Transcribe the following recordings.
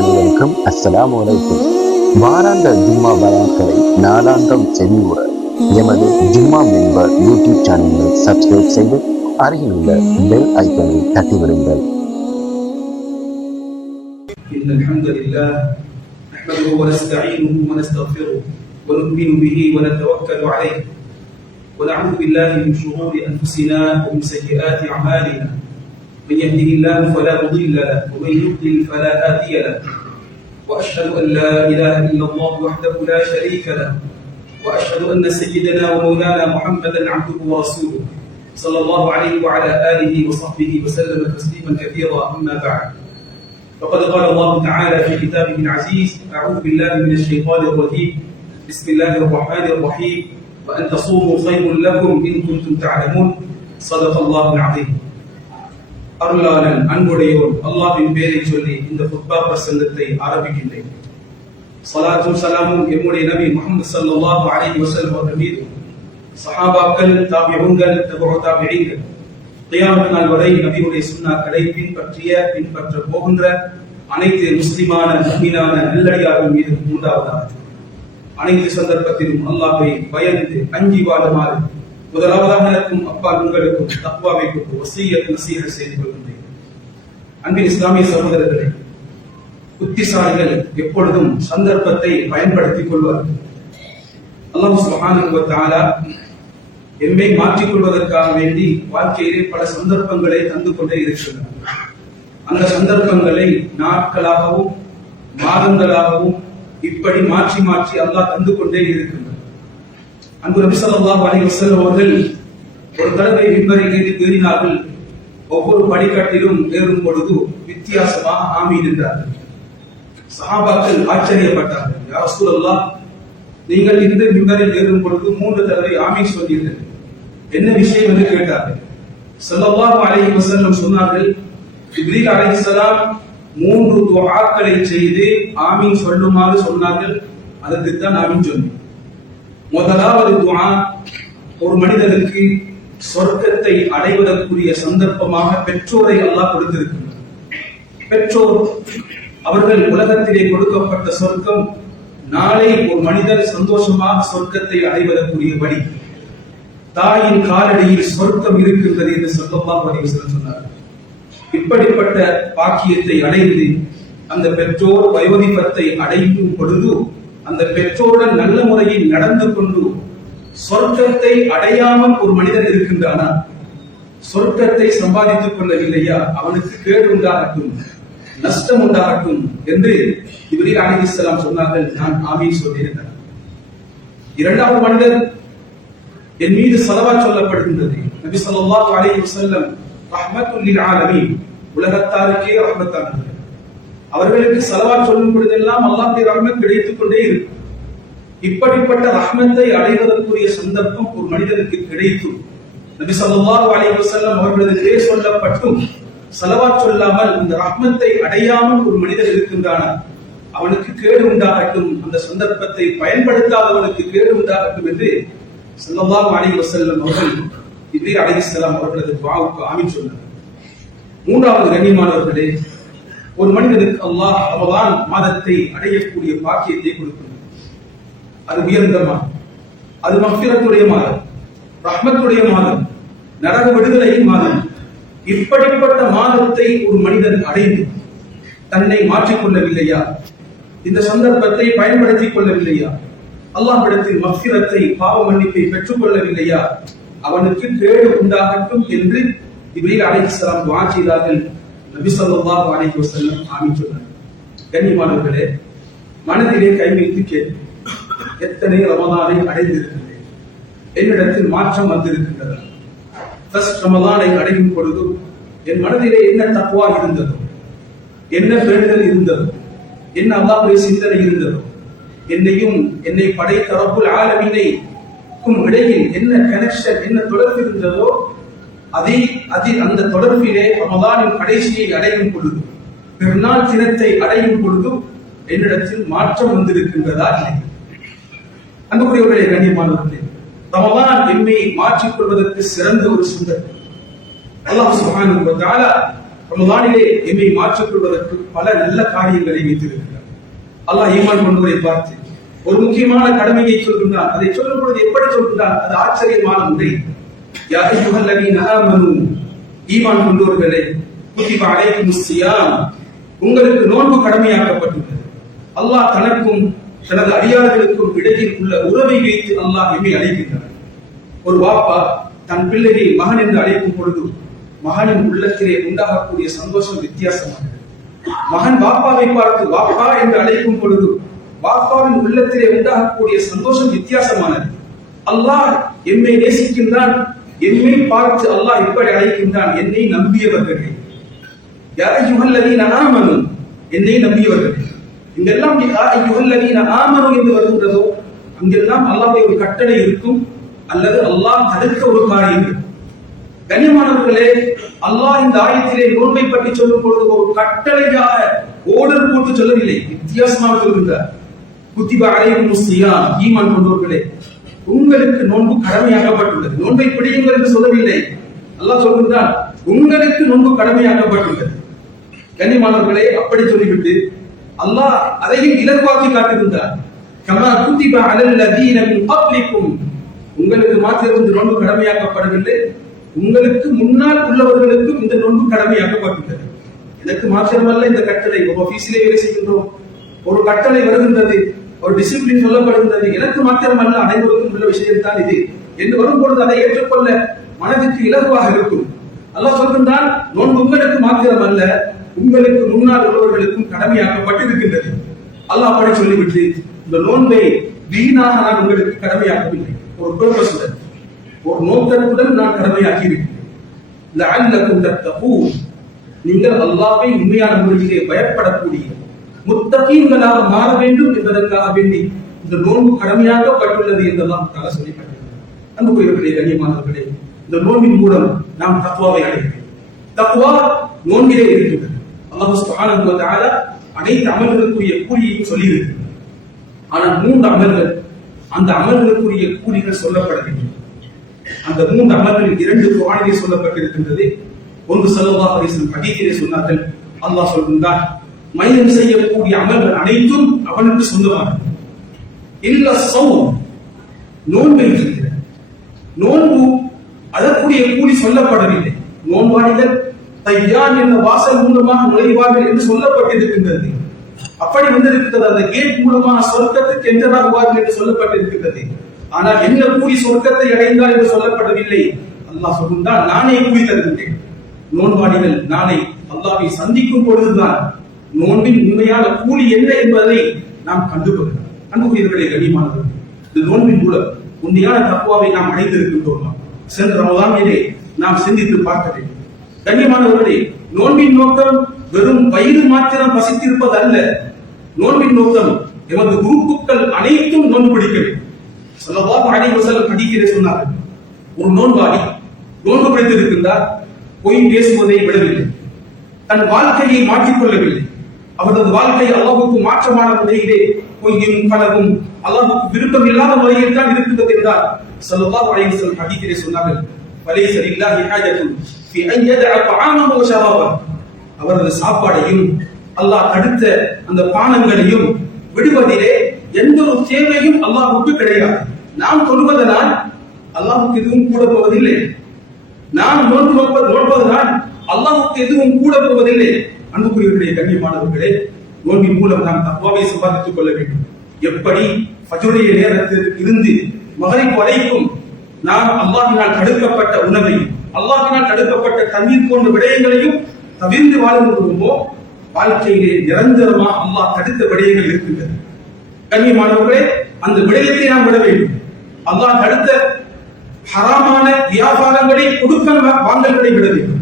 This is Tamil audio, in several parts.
அனைவருக்கும் அஸ்ஸலாமு அலைக்கும். வாராந்த ஜும்மா பயான்களை நாளாந்தம் செவியுற எமது ஜும்மா மெம்பர் யூடியூப் சேனலை சப்ஸ்கிரைப் செய்து அருகில் உள்ள பெல் ஐக்கனை தட்டிவிடுங்கள். نحمده ونستعينه ونستغفره ونؤمن به ونتوكل عليه ونعوذ بالله من شرور انفسنا ومن سيئات اعمالنا من يهده الله فلا مضل له ومن يضلل فلا هادي له واشهد ان لا اله الا الله وحده لا شريك له واشهد ان سيدنا ومولانا محمدا عبده ورسوله صلى الله عليه وعلى اله وصحبه وسلم تسليما كثيرا. اما بعد، فقد قال الله تعالى في كتابه العزيز: أعوذ بالله من الشيطان الرجيم، بسم الله الرحمن الرحيم، وأن تصوموا خير لكم إن كنتم تعلمون. صدق الله العظيم. அருளாளன் அன்புடையோன் அல்லாஹ்வின் பெயரை சொல்லி இந்த குத்பா பிரசங்கத்தை ஆரம்பிக்கின்றேன். ஸலாத்தும் ஸலாமும் எம்முடைய நபி முஹம்மது ஸல்லல்லாஹு அலைஹி வஸல்லம் அவர்கள் மீது, சஹாபாக்கள், தாபிஊன்கள், தபூ தாபிஈன்கள், கியாமத் நாள் வரை நபியுடைய சுன்னாக்களை பின்பற்ற போகின்ற அனைத்து முஸ்லிமான முஃமினான நல்லடியார்கள் மீது உண்டாவதாக. அனைத்து சந்தர்ப்பத்திலும் அல்லாஹ்வை பயந்து அஞ்சி வாழுமாறு முதலாவதாக இருக்கும் அப்பால் உங்களுக்கும் தக்வாவை கொண்டு வஸிய்யத் நஸீஹத் செய்து கொள்கின்றேன். அன்பின் இஸ்லாமிய சகோதரர்களே, புத்திசாலிகள் எப்பொழுதும் சந்தர்ப்பத்தை பயன்படுத்திக் கொள்வார்கள். அல்லாஹ் சுப்ஹானஹு வ தஆலா எம்மை மாற்றிக் கொள்வதற்காக வேண்டி வாழ்க்கையிலே பல சந்தர்ப்பங்களை தந்து கொண்டே இருக்கின்றன. அந்த சந்தர்ப்பங்களை நாட்களாகவும் மாதங்களாகவும் இப்படி மாற்றி மாற்றி அல்லாஹ் தந்து கொண்டே இருக்கின்றார். அன்பு நபி ஸல்லல்லாஹு அலைஹி வஸல்லம் அவர்கள் ஒரு தடவை மிம்பரில் ஏறினார்கள். ஒவ்வொரு படிக்கட்டிலும் ஏறும் பொழுது வித்தியாசமாக ஆமீன் என்றார்கள். சஹாபாக்கள் ஆச்சரியப்பட்டார்கள். யா ரசூலல்லாஹ், நீங்கள் இந்த மிம்பரில் ஏறும் பொழுது 3 தடவை ஆமீன் சொன்னீர்கள், என்ன விஷயம் என்று கேட்டார்கள். ஸல்லல்லாஹு அலைஹி வஸல்லம் சொன்னார்கள், ஜிப்ரீல் அலைஹிஸ்ஸலாம் 3 துஆக்களை செய்து ஆமீன் சொல்லுமாறு சொன்னார்கள், அதற்கு தான் ஆமீன் சொன்னேன். முதலாவது துஆ, ஒரு மனிதனுக்கு சொர்க்கத்தை அடைவதற்குரிய சந்தர்ப்பமாக பெற்றோரை அல்லாஹ் கொடுத்திருக்கிறார். பெற்றோர் அவர்கள் உலகத்திலே கொடுக்கப்பட்ட சொர்க்கம், நாளை ஒரு மனிதன் சந்தோஷமாக சொர்க்கத்தை அடைவதற்குரிய வழி. தாயின் காலடியில் சொர்க்கம் இருக்கின்றது என்று ஸல்லல்லாஹு அலைஹி வஸல்லம் சொன்னார். இப்படிப்பட்ட பாக்கியத்தை அடைந்து அந்த பெற்றோர் வயோதிபத்தை அடையும் பொழுது அந்த பெற்றோருடன் நல்ல முறையில் நடந்து கொண்டு சொர்க்கத்தை அடையாமல் ஒரு மனிதன் இருக்கின்றானா, சொர்க்கத்தை சம்பாதித்துக் கொள்ளவில்லையா, அவனுக்கு கேடு உண்டாகட்டும், நஷ்டம் உண்டாகட்டும் என்று ஜிப்ரீல் அலைஹிஸ்ஸலாம் சொன்னார்கள். நான் ஆமீன் சொல்லியிருக்கிறேன். இரண்டாவது மனிதர், என் மீது ஸலவாத் சொல்லப்படுகின்றது. நபி ஸல்லல்லாஹு அலைஹி வஸல்லம் ரஹ்மத்துல் லில் ஆலமீன், உலகத்தாருக்கே ரஹ்மத்தானவர்கள். அவர்களுக்கு ஸலவாத் சொல்லும் பொழுதெல்லாம் அல்லாஹ்வுடைய ரஹ்மத் கிடைத்துக் கொண்டே இருக்கும். இப்படிப்பட்ட ரஹ்மத்தை அடைவதற்குரிய சந்தர்ப்பம் ஒரு மனிதனுக்கு கிடைக்கும். நபி ஸல்லல்லாஹு அலைஹி வஸல்லம் அவர்களிடத்திலே சொல்லப்பட்டும் ஸலவாத் சொல்லாமல் இந்த ரஹ்மத்தை அடையாமல் ஒரு மனிதன் இருக்கின்றானா, அவனுக்கு கேடு உண்டாகட்டும், அந்த சந்தர்ப்பத்தை பயன்படுத்தாதவனுக்கு கேடு உண்டாகட்டும் என்று ஸல்லல்லாஹு அலைஹி வஸல்லம் அவர்கள் ஜிப்ரீல் அலைஹிஸ்ஸலாம் அவர்களது துஆவுக்கு ஆமீன் சொன்னார். மூன்றாவது கண்ணியமானவர்களே, ஒரு மனிதனுக்கு அல்லாஹ் ரமலான் மாதத்தை அடையக்கூடிய பாக்கியத்தை கொடுக்கிறார். அது உயர்ந்த மாதம், அது மக்ஃபிரத்துடைய மாதம், ரஹ்மத்துடைய மாதம், நரக விடுதலையின் மாதம். இப்படிப்பட்ட மாதத்தை ஒரு மனிதன் அடைந்து தன்னை மாற்றிக்கொள்ளவில்லையா, இந்த சந்தர்ப்பத்தை பயன்படுத்திக் கொள்ளவில்லையா, அல்லாஹ்விடத்தில் மக்ஃபிரத்தை, பாவ மன்னிப்பை பெற்றுக் கொள்ளவில்லையா, அவனுக்கு கேடு உண்டாகட்டும் என்று ஜிப்ரீல் அலைஹிஸ்ஸலாம் துஆ செய்தார்கள். நபி ஸல்லல்லாஹு அலைஹி வஸல்லம் ஆமீன் சொன்னார். கண்ணியமானவர்களே, மனதிலே கை வைத்து கேட்டு, எத்தனை ரமலானை அடைந்திருக்கின்றேன், என்னிடத்தில் மாற்றம் வந்திருக்கின்றது. ஃபர்ஸ்ட் ரமலானை அடையும் பொழுது என் மனதிலே என்ன தக்வா இருந்ததோ, என்ன வேண்டுதல் இருந்ததோ, என்ன அல்லாஹ்வுடைய சிந்தனை இருந்ததோ, என்னையும் என்னை படைத்த ரப்புல் ஆலமீனுக்கும் இடையில் என்ன கனெக்ஷன், என்ன தொடர்பு இருந்ததோ, அந்த தொடர்பிலே ரமலானின் கடைசியை அடையும் பொழுது, பெருநாள் தினத்தை அடையும் பொழுது என்னிடத்தில் மாற்றம் வந்திருக்கின்றதா இல்லை? அன்புக்குரியவர்களே, கண்ணியமானவர்களே, ரமலான் எம்மை மாற்றிக் கொள்வதற்கு சிறந்த ஒரு சந்தர்ப்பம். அல்லாஹ் சுப்ஹானஹு வ தஆலா ரமலானிலே எம்மை மாற்றிக் கொள்வதற்கு பல நல்ல காரியங்களை வைத்திருக்கிறார். அல்லாஹ் ஈமான் கொண்டவரை பார்த்து ஒரு முக்கியமான கடமையை சொல்கின்றான். அதை சொல்லும் பொழுது எப்படி சொல்கின்றான்? அது ஆச்சரியமான முறை. யா அய்யுஹல்லதீன ஆமனூ, ஈமான் கொண்டவர்களே, குத்திப அலைக்குமுஸ் ஸியாம், உங்களுக்கு நோன்பு கடமையாக்கப்பட்டுள்ளது. அல்லாஹ் தனக்கும் தனது அடியார்களுக்கும் இடையில் உள்ள உறவை வைத்து அல்லாஹ் எம்மை அழைக்கின்றார். ஒரு வாப்பா தன் பிள்ளையை மகன் என்று அழைக்கும் பொழுது மகனின் உள்ளத்திலே உண்டாகக்கூடிய சந்தோஷம் வித்தியாசமானது. மகன் வாப்பாவை பார்த்து வாப்பா என்று அழைக்கும் பொழுது வாப்பாவின் உள்ளத்திலே உண்டாகக்கூடிய சந்தோஷம் வித்தியாசமானது. அல்லாஹ் எம்மை நேசிக்கின்றான். எம்மை பார்த்து அல்லாஹ் எப்படி அழைக்கின்றான்? என்னை நம்பியவர்களே, யா அய்யுஹல்லதீன ஆமனூ, என்னை நம்பியவர்களே. இங்கெல்லாம் யா அய்யுஹல்லதீன ஆமனூ என்று வருகின்றதோ அங்கெல்லாம் அல்லாஹ்வுடைய ஒரு கட்டளை இருக்கும், அல்லது அல்லாஹ் தடுக்க ஒரு காரியம் இருக்கும். கண்ணியமானவர்களே, அல்லாஹ் இந்த ஆயத்திலே நோன்பை பற்றி சொல்லும் பொழுது ஒரு கட்டளையாக ஓர்டர் போட்டு சொல்லவில்லை, வித்தியாசமாக சொல்கின்றார். குத்திப அலைக்குமுஸ் ஸியாம், ஈமான் கொண்டவர்களே, உங்களுக்கு நோன்பு கடமையாக்கப்பட்டுள்ளது. நோன்பை பிடியுங்கள் என்று சொல்லவில்லை. அல்லாஹ் சொல்கின்றான், உங்களுக்கு நோன்பு கடமையாக்கப்பட்டுள்ளது. கண்ணியமானவர்களே, அப்படி சொல்லிவிட்டு அல்லாஹ் அதையும் இலகுவாக்கி காட்டுகின்றார். கமா குத்திப அலல்லதீன மின் கப்லிக்கும், உங்களுக்கு மாத்திரம் இந்த நோன்பு கடமையாக்கப்படவில்லை, உங்களுக்கு முன்னால் உள்ளவர்களுக்கும் இந்த நோன்பு கடமையாக்கப்பட்டுள்ளது. எனக்கு மாத்திரமல்ல இந்த கட்டளை. ஒரு ஆபீஸிலே வேலை செய்கின்றோம், ஒரு கட்டளை வருகின்றது, ஒரு டிசிப்ளின் சொல்லப்படுகின்றது, எனக்கு மாத்திரமல்ல அனைவருக்கும் உள்ள விஷயம் தான் இது என்று வரும்பொழுது அதை ஏற்றுக்கொள்ள மனதுக்கு இலகுவாக இருக்கும். அல்லாஹ் சொல்கின்றான், நோன்பு உங்களுக்கு மாத்திரமல்ல, உங்களுக்கு முன்னால் உள்ளவர்களுக்கும் கடமையாக்கப்பட்டிருக்கின்றது. அல்லாஹ் அப்படி சொல்லிவிட்டு இந்த நோன்பை வீணாக நான் உங்களுக்கு கடமையாக்கவில்லை, ஒரு பர்பஸுடன், ஒரு நோக்கத்துடன் நான் கடமையாக்கி இருக்கிறேன். லஅல்லக்கும் தத்தகூன், நீங்கள் அல்லாஹ்வை உண்மையான முறையிலே பயப்படக்கூடிய முத்தகீன்களாக மாற வேண்டும் என்பதற்காக வேண்டி இந்த நோன்பு கடமையாக்கப்பட்டுள்ளது என்றெல்லாம் தஆலா சொல்லி காட்டுகிறார். அன்புக்குரியவர்களே, கண்ணியமானவர்களே, இந்த நோன்பின் மூலம் நாம் தக்வாவை அடைகிறோம். தக்வா நோன்பிலே இருக்கிறது. அல்லாஹ் சுப்ஹானஹு வ தஆலா அனைத்து அமல்களுக்குரிய கூலியையும் சொல்லி இருக்கிறார். ஆனால் 3 அமல்கள், அந்த அமல்களுக்குரிய கூலிகள் சொல்லப்படவில்லை. அந்த 3 அமல்களில் 2 குர்ஆனிலே சொல்லப்பட்டிருக்கின்றது. ஒன்று ஸல்லல்லாஹு அலைஹி வஸல்லம் ஹதீஸிலே சொன்னார்கள். அல்லாஹ் சொல்கின்றான், மனிதன் செய்யக்கூடிய அமல்கள் அனைத்தும் அவனுக்கு சொந்தமானது. இல்ல ஸௌம், நோன்பை இருக்கிற நோன்பு அதற்குரிய கூலி சொல்லப்படவில்லை. நோன்பாளிகள் தையான் என்ற வாசல் மூலமாக நுழைவார்கள் என்று சொல்லப்பட்டிருக்கின்றது. அப்படி வந்திருக்கிறது, அந்த கேட் மூலமாக சொர்க்கத்துக்கு எந்தராகுவார்கள் என்று சொல்லப்பட்டிருக்கிறது. ஆனால் என்ன கூலி சொர்க்கத்தை அடைந்தார் என்று சொல்லப்படவில்லை. அல்லாஹ் சொல்கின்றான், நானே கூலி தருகின்றேன். நோன்பாளிகள் நாளை அல்லாஹ்வை சந்திக்கும் பொழுதுதான் நோன்பின் உண்மையான கூலி என்ன என்பதை நாம் கண்டுகொள்ளலாம். அன்புக்குரியவர்களே, கண்ணியமானவர்களே, இந்த நோன்பின் மூலம் உண்மையான தக்வாவை நாம் அடைந்திருக்கின்றோம். சென்ற ரமலானிலே நாம் சிந்தித்து பார்க்க வேண்டும். கண்ணியமானவர்களே, நோன்பின் நோக்கம் வெறும் வயிறு மாத்திரம் பசித்திருப்பது அல்ல. நோன்பின் நோக்கம் எமது உறுப்புகள் அனைத்தும் நோன்பு பிடிக்க வேண்டும். ஸல்லல்லாஹு அலைஹி வஸல்லம் ஹதீஸிலே சொன்னார்கள், ஒரு நோன்பாளி நோன்பு பிடித்திருக்கின்றார், பொய் பேசுவதை விடவில்லை, தன் வாழ்க்கையை மாற்றிக்கொள்ளவில்லை, அவரது வாழ்க்கை அல்லாஹ்வுக்கு மாற்றமான முறையிலே பொய்யும் களவும் அல்லாஹ்வுக்கு விருப்பம் இல்லாத முறையில் தான் இருக்கின்றது என்றால் ஸல்லல்லாஹு அலைஹி வஸல்லம் ஹதீஸிலே சொன்னார்கள், ஃபலைஸ லில்லாஹி ஹாஜத்துன் ஃபீ அன் யதஅ தஆமஹு வ ஷராபஹு, அவரது சாப்பாடையும் அல்லாஹ் தடுத்த அந்த பானங்களையும் விடுவதிலே எந்த ஒரு தேவையும் அல்லாஹ்வுக்கு கிடையாது. நாம் தொழுவதனால் அல்லாஹ்வுக்கு எதுவும் கூட போவதில்லை, நாம் நோன்பதனால் அல்லாஹ்வுக்கு எதுவும் கூட போவதில்லை. அன்புக்குரியவர்களே, கண்ணியமானவர்களே, நோன்பின் மூலம் நாம் தக்வாவை சம்பாதித்துக் கொள்ள வேண்டும். எப்படி ஃபஜ்ருடைய நேரத்தில் இருந்து மகரிப் வரைக்கும் நாம் அல்லாஹ்வினால் தடுக்கப்பட்ட உணவை, அல்லாஹ்வினால் தடுக்கப்பட்ட தண்ணீர் போன்ற விடயங்களையும் தவிர்த்து வாழ்கின்றோமோ, வாழ்க்கையிலே நிரந்தரமாக அல்லாஹ் தடுத்த விடயங்கள் இருக்கின்றது. கண்ணியமானவர்களே, அந்த விடயத்தை நாம் விட வேண்டும். அல்லாஹ் தடுத்த ஹராமான வியாபாரங்களை, கொடுக்கல் வாங்கல்களை விட வேண்டும்.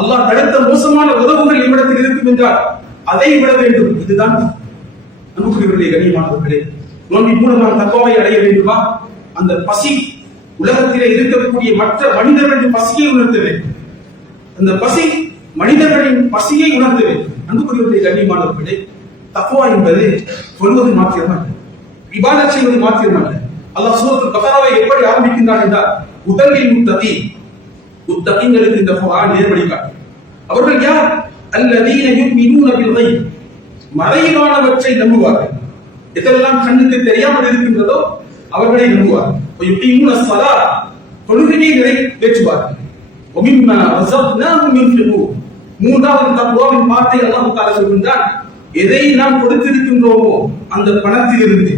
அல்லாஹ் தடுத்த மோசமான உறவுகள் நம்மிடத்தில் இருக்கும் என்றால் அதை விட வேண்டும். இதுதான் அன்புக்குரியவர்களே, கண்ணியமானவர்களே, நோன்பின் மூலம் நாம் தக்வாவை அடைய வேண்டுமா? அந்த பசி, உலகத்திலே இருக்கக்கூடிய மற்ற மனிதர்களின் பசியை உணர்த்த வேண்டும். அந்த பசி மனிதர்களின் பசியை உணர்த்த வேண்டும். அன்புக்குரியவர்களே, கண்ணியமானவர்களே, தக்வா என்பது சொல்வது மாத்திரமல்ல, இபாதத் செய்வது மாத்திரமல்ல. அல்லாஹ் சூரத்துல் பக்ராவை எப்படி ஆரம்பிக்கின்றான் என்றால், முதலில் முத்தகீன்களுக்கு இந்த குர்ஆன் நேர்வழி காட்டும். அவர்கள் யார்? அல்லதீன யுமினூன பில் கைப், மறைவானவற்றை நம்புவார்கள். இதெல்லாம் கண்ணுக்கு தெரியாமல் இருக்கின்றதோ அவர்களை நம்புவார்கள். யுகீமுன ஸலாத், தொழுகையை நிறைவேற்றுவார்கள். வமிம்மா ரஸக்னாஹும் யுன்ஃபிகூன். மூன்றாவது தக்வாவின் வார்த்தை அல்லாஹ் தஆலா சொல்கின்றான், எதை நாம் கொடுத்திருக்கின்றோமோ அந்த பணத்திலிருந்து,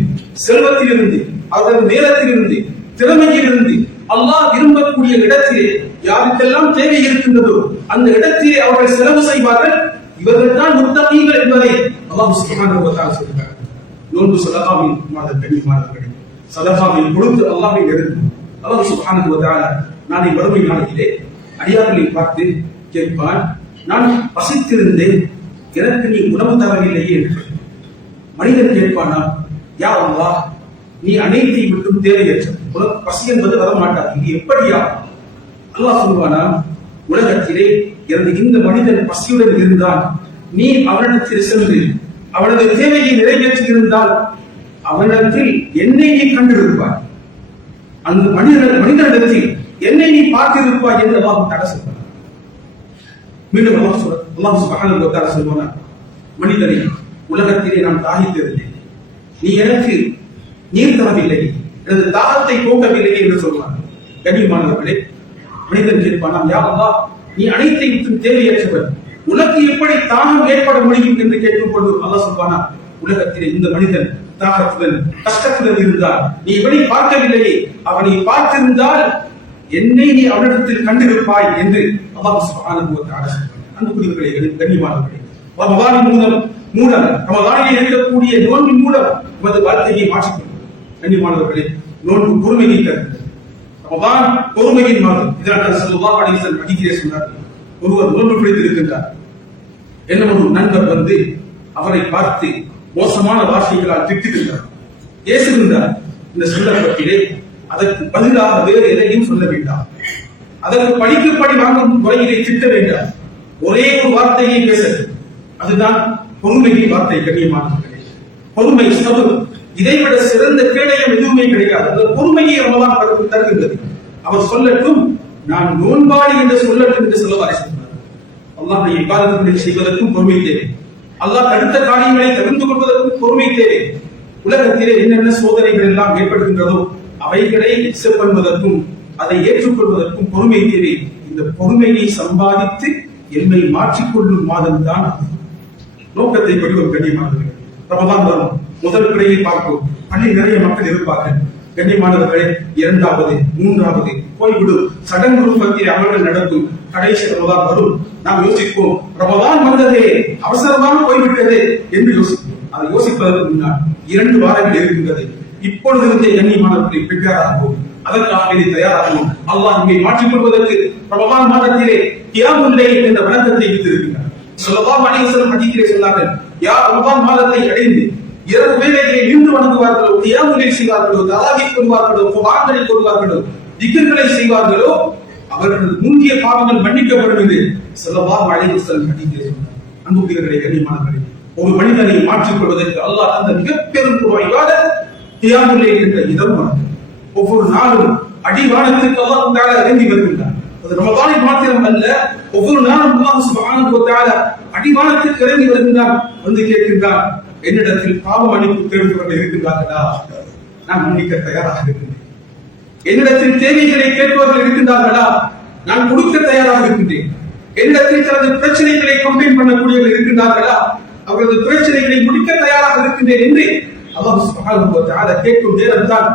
செல்வத்திலிருந்து, அவரது நேரத்திலிருந்து, திறமையிலிருந்து அல்லாஹ் விரும்பக்கூடிய இடத்திலே யாருக்கெல்லாம் தேவை இருக்கின்றதோ அந்த இடத்திலே அவர்கள் செலவு செய்வார்கள். இவர்கள் தான் முத்தகீன்கள் என்பதை அல்லாஹ் சுப்ஹானஹு வ தஆலா சொல்கிறார். நோன்பு சதகாவின் மாதம் கண்ணியமானவர்களே, சதகாவில் கொடுத்து அல்லாஹ்வை நெருங்கும். அல்லாஹ் சுப்ஹானஹு வ தஆலா நாளை மறுமை நாளிலே அடியார்களை பார்த்து கேட்பான், நான் பசித்திருந்தேன், எனக்கு நீ உணவு தரவில்லையே என்று. மனிதன் கேட்பானா, யா அல்லாஹ், நீ அனைத்தை விட்டும் தேவையற்ற, உனக்கு பசி என்பது வரமாட்டாது, இது எப்படியா? அல்லாஹ் சொல்வானா, உலகத்திலே எனது இந்த மனிதன் பசியுடன் இருந்தால் நீ அவனிடத்தில் சென்று அவனது தேவையை நிறைவேற்றி இருந்தால் அவனிடத்தில் என்னை நீ கண்டிருப்பாய், அந்த மனிதனிடத்தில் என்னை நீ பார்த்திருப்பாய் என்று அல்லாஹ் தஆலா சொல்வான். மீண்டும் அல்லாஹ் சுப்ஹானஹு வ தஆலா சொல்வானா, மனிதனே, உலகத்திலே நான் தாகித்திருந்தேன், நீ எனக்கு நீர் தரவில்லை, எனது தாகத்தை போக்கவில்லை என்று சொல்வான். கண்ணியமானவர்களே, மனிதன் கேட்பான், யா அல்லாஹ், நீ அனைத்தையும் தேவையற்றவர், உனக்கு எப்படி தாகம் ஏற்பட முடியும் என்று கேட்கும் பொழுது அல்லாஹ் சொல்வானா, உலகத்திலே இந்த மனிதன் தாகத்துடன் கஷ்டத்துடன் இருந்தால் நீ இவனை பார்க்கவில்லையே, அவனை பார்த்திருந்தால் என்னை நீ அவனிடத்தில் கண்டிருப்பாய் என்று அல்லாஹ் சுப்ஹானஹு வ தஆலா சொல்வான். அன்புக்குரியவர்களே, கண்ணியமானவர்களே, ரமதானின் மூலம் ரமதானில் இருக்கக்கூடிய நோன்பின் மூலம் நமது வாழ்க்கையை மாற்றிக்கொள்ளும். கண்ணியமானவர்களே, நோன்பு பொறுமையை தருகிறது. ரமதான் பொறுமையின் மாதம். இதனால் ஸல்லல்லாஹு அலைஹி வஸல்லம் ஹதீஸிலே சொன்னார்கள், ஒருவர் நோன்பு பிடித்திருக்கின்றார், என்ன ஒரு நண்பர் வந்து அவரை பார்த்து மோசமான வார்த்தைகளால் திட்டுகின்றார், ஏசுகின்றார். இந்த சந்தர்ப்பத்திலே அதற்கு பதிலாக வேறு எதையும் சொல்ல வேண்டாம், அதற்கு படிக்கப்படி வாங்கும் முறையிலே திட்ட வேண்டாம், ஒரே ஒரு வார்த்தையை பேச, அதுதான் பொறுமையின் வார்த்தை. கண்ணியமானவர்களே, பொறுமை, சபர், இதைவிட சிறந்த கேடயம் எதுவுமே கிடையாது. அந்த பொறுமையை ரமலான் தருகின்றது. அவர் சொல்லட்டும், நான் நோன்பாளி என்று சொல்லட்டும் என்று சொல்லவாறு சொன்னார். அல்லாஹ்வை இபாதத்துகளை செய்வதற்கும் பொறுமை தேவை, அல்லாஹ் தடுத்த காரியங்களை தவிர்த்து கொள்வதற்கும் பொறுமை தேவை. உலகத்திலே என்னென்ன சோதனைகள் எல்லாம் ஏற்படுகின்றதோ அவைகளை எக்ஸெப்ட் பண்ணுவதற்கும் அதை ஏற்றுக்கொள்வதற்கும் பொறுமை தேவை. இந்த பொறுமையை சம்பாதித்து எம்மை மாற்றிக்கொள்ளும் மாதம் தான் நோக்கத்தை பற்றி ஒரு கண்ணியமானவர்கள். ரமதான் வரும், முதல் பிறையை பார்ப்போம், பள்ளி நிறைய மக்கள் இருப்பார்கள். கண்ணியமானவர்களே, இரண்டாவது, மூன்றாவது போய்விடு சடங்கு ரூபத்தில் அமல்கள் நடக்கும். கடைசி ரமதான் வரும், நாம் யோசிப்போம், ரமதான் வந்ததே, அவசரமாக போய்விட்டது என்று யோசிப்போம். அதை யோசிப்பதற்கு முன்னால் 2 வாரங்கள் இருக்கின்றது. இப்பொழுது இருந்தே கண்ணியமானவர்களை பெற்றாராகவும் அதற்காக தயாராகவும் அல்லாஹ் இங்கே மாற்றிக்கொள்வதற்கு ரமதான் மாதத்திலே கியாமுல் லைல் என்ற வணக்கத்தை வைத்திருக்கிறார். ஸல்லல்லாஹு அலைஹி வஸல்லம் ஹதீஸிலே சொன்னார்கள், யார் ரமதான் மாதத்தை அடைந்து இரவு வேளையிலே நின்று வணங்குவார்களோ, கியாமுல் லைல் செய்வார்களோ, தராவீஹ் கொள்வார்களோ, குர்ஆனை கொள்வார்களோ, திக்ர்களை செய்வார்களோ அவர்கள் முந்திய பாவங்கள் மன்னிக்கப்படும் என்று ஸல்லல்லாஹு அலைஹி வஸல்லம் ஹதீஸிலே சொன்னார். அன்புக்குரியவர்களே, கண்ணியமானவர்களே, ஒரு மனிதனை மாற்றிக் கொள்வதற்கு அல்லாஹ் தந்த மிகப்பெரும் ஒரு இபாதத் கியாமுல் லைல் என்ற இரவு வணக்கம். ஒவ்வொரு நாளும் அடிவானத்துக்கு அல்லாஹ் தஆலா இறங்கி வருகின்றார். அது ரமதானில் மாத்திரம் அல்ல, ஒவ்வொரு நாளும் அல்லாஹ் சுப்ஹானஹு வ தஆலா அடிவானத்துக்கு இறங்கி வருகின்றார். வந்து கேட்கின்றார், என்னிடத்தில் பாவ மன்னிப்பு தேடுபவர்கள் இருக்கின்றார்களா? நான் மன்னிக்க தயாராக இருக்கின்றேன். என்னிடத்தில் தேவைகளை கேட்பவர்கள் இருக்கின்றார்களா? நான் கொடுக்க தயாராக இருக்கின்றேன். என்னிடத்தில் தனது பிரச்சனைகளை கம்ப்ளைண்ட் பண்ணக்கூடியவர்கள் இருக்கின்றார்களா? அவரது பிரச்சனைகளை முடிக்க தயாராக இருக்கின்றேன் என்று அல்லாஹ் சுப்ஹானஹு வ தஆலா கேட்கும் நேரம் தான்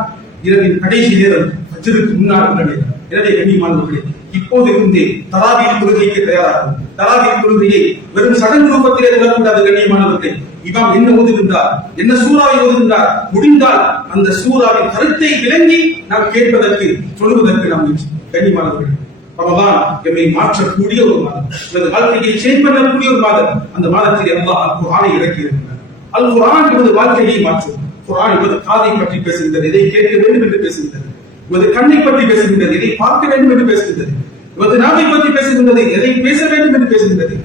இரவின் கடைசி நேரம், ஃபஜ்ருக்கு முன்னால் உள்ள நேரம். எனவே கண்ணியமானவர்களே, இப்போது இருந்தே தராவீஹ் தொழுகைக்கு தயாராகும். தராவீஹ் தொழுகையை வெறும் சடங்கு ரூபத்திலே விடக்கூடாது. கண்ணியமானவர்களே, இமாம் என்ன ஓதுகின்றார், என்ன சூறாவை ஓதுகின்றார், முடிந்தால் அந்த சூறாவின் கருத்தை விளங்கி நாம் கேட்பதற்கு, சொல்வதற்கு நாம் கண்ணியமானவர்களே, ரமதான் எம்மை மாற்றக்கூடிய ஒரு மாதம், நமது வாழ்க்கையை சேஞ்ச் பண்ணக்கூடிய ஒரு மாதம். அந்த மாதத்தில் அல்லாஹ் அல் குர்ஆனை இறக்கி இருக்கிறார். அல் குர்ஆன் நமது வாழ்க்கையை மாற்றும். குர்ஆன் நமது காதை பற்றி பேசுகின்றது, எதை கேட்க வேண்டும் என்று பேசுகின்றது. நமது கண்ணை பற்றி பேசுகின்றது, எதை பார்க்க வேண்டும் என்று பேசுகின்றது. நமது நாவை பற்றி பேசுகின்றது, எதை பேச வேண்டும் என்று பேசுகின்றது.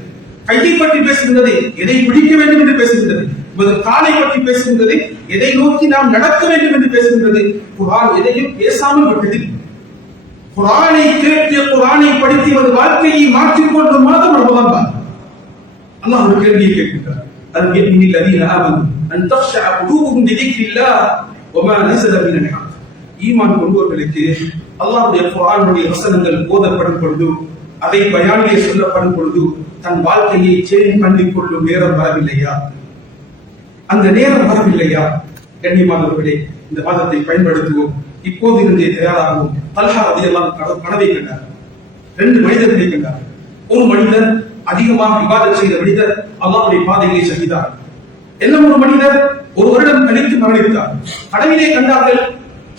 கையை பற்றி பேசுகின்றது, எதை பிடிக்க வேண்டும் என்று பேசுகின்றது. நமது காலை பற்றி பேசுகின்றது, எதை நோக்கி நாம் நடக்க வேண்டும் என்று பேசுகின்றது. குர்ஆன் எதையும் பேசாமல் விட்டது. குர்ஆனை கேட்டு குர்ஆனை படித்து வாழ்க்கையை மாற்றிக்கொண்ட மாதம் ரமதான் தான். அல்லாஹ் ஒரு கேள்வியை கேட்கிறார். அல் யக்மில் லதீன ஆமனு அன் தக்ஷஅ குலூபுஹும் லிதிக்ரில்லாஹ் வமா நஸல மினல் ஹக். ஈமான் கொண்டவர்களுக்கு அல்லாஹ்வுடைய குர்ஆனுடைய வசனங்கள் ஓதப்படும் பொழுது, அதை பயானிலே சொல்லப்படும் பொழுது தன் வாழ்க்கையை சேஞ்ச் பண்ணிக் கொள்ளும் நேரம் வரவில்லையா? அந்த நேரம் வரவில்லையா? கண்ணியமானவர்களே, இந்த வாதத்தை பயன்படுத்துவோம். இப்போது இருந்தே தயாராகவும். தல்ஹா ரலியல்லாஹு அன்ஹு கனவை கண்டார். 2 மனிதர்களை கண்டார். ஒரு மனிதர் அதிகமாக இபாதத் செய்த மனிதர் அல்லாஹ்வுடைய பாதையிலே ஷஹீதார். இன்னும் ஒரு மனிதர் ஒரு வருடம் கழித்து மரணித்தார். கனவிலே கண்டார்கள்,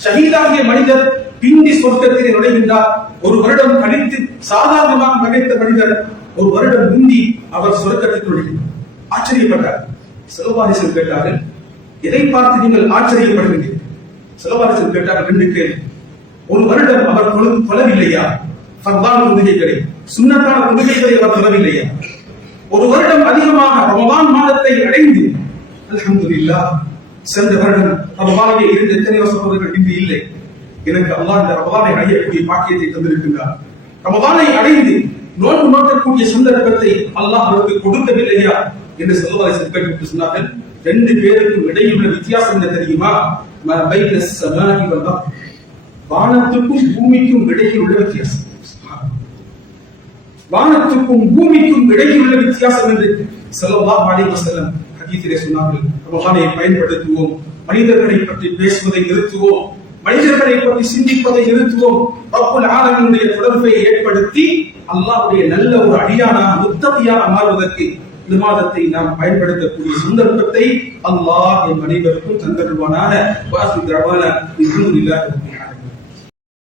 ஷஹீதாகிய மனிதர் பிந்தி சொர்க்கத்திலே நுழைகின்றார். ஒரு வருடம் கழித்து சாதாரணமாக மரணித்த மனிதர் ஒரு வருடம் முந்தி அவர் சொர்க்கத்தில் நுழைகிறார். ஆச்சரியப்பட்டார். ஸல்லல்லாஹு அலைஹி வஸல்லம் கேட்டார்கள், எதை பார்த்து நீங்கள் ஆச்சரியப்படுகிறீர்கள்? ஸல்லல்லாஹு அலைஹி வஸல்லம் கேட்டார்கள் 2 கேள்வி. ஒரு வருடம் அவர் தொழவில்லையா? ஃபர்தான தொழுகைகளை, சுன்னத்தான தொழுகைகளை அவர் தொழவில்லையா? ஒரு வருடம் அதிகமாக ரமதான் மாதத்தை அடைந்து, அல்ஹம்துலில்லாஹ், சென்ற வருடம் ரமதானிலே இருந்த எத்தனையோ சகோதரர்கள் இன்று இல்லை. எனக்கு அல்லாஹ் இந்த ரமதானை அடையக்கூடிய பாக்கியத்தை தந்திருக்கின்றார். ரமதானை அடைந்து நோன்பு நோக்கக்கூடிய சந்தர்ப்பத்தை அல்லாஹ் அவருக்கு கொடுக்கவில்லையா என்று ஸல்லல்லாஹு அலைஹி வஸல்லம் கேட்டு சொன்னார்கள். 2 பேருக்கும் இடையுள்ள வித்தியாசம் என்ன தெரியுமா? மா பைன ஸமாஇ வல் அர்த். வானத்துக்கும் பூமிக்கும் இடையில் உள்ள வித்தியாசம். வானத்துக்கும் பூமிக்கும் இடையில் உள்ள வித்தியாசம் என்று ஸல்லல்லாஹு அலைஹி வஸல்லம் ஹதீஸிலே சொன்னார்கள். ரமதானை பயன்படுத்துவோம். மனிதர்களை பற்றி பேசுவதை நிறுத்துவோம். மனிதர்களை பற்றி சிந்திப்பதை நிறுத்துவோம். ரப்புல் ஆலமீனுடைய தொடர்பை ஏற்படுத்தி அல்லாஹ்வுடைய நல்ல ஒரு அடியானாக முத்தகியாக மாறுவதற்கு இந்த மாதத்தை நாம் பயன்படுத்தக்கூடிய சந்தர்ப்பத்தை அல்லாஹ் என் அனைவருக்கும் தந்தருவானாக. வாசி தஅவானா அல்ஹம்துலில்லாஹி.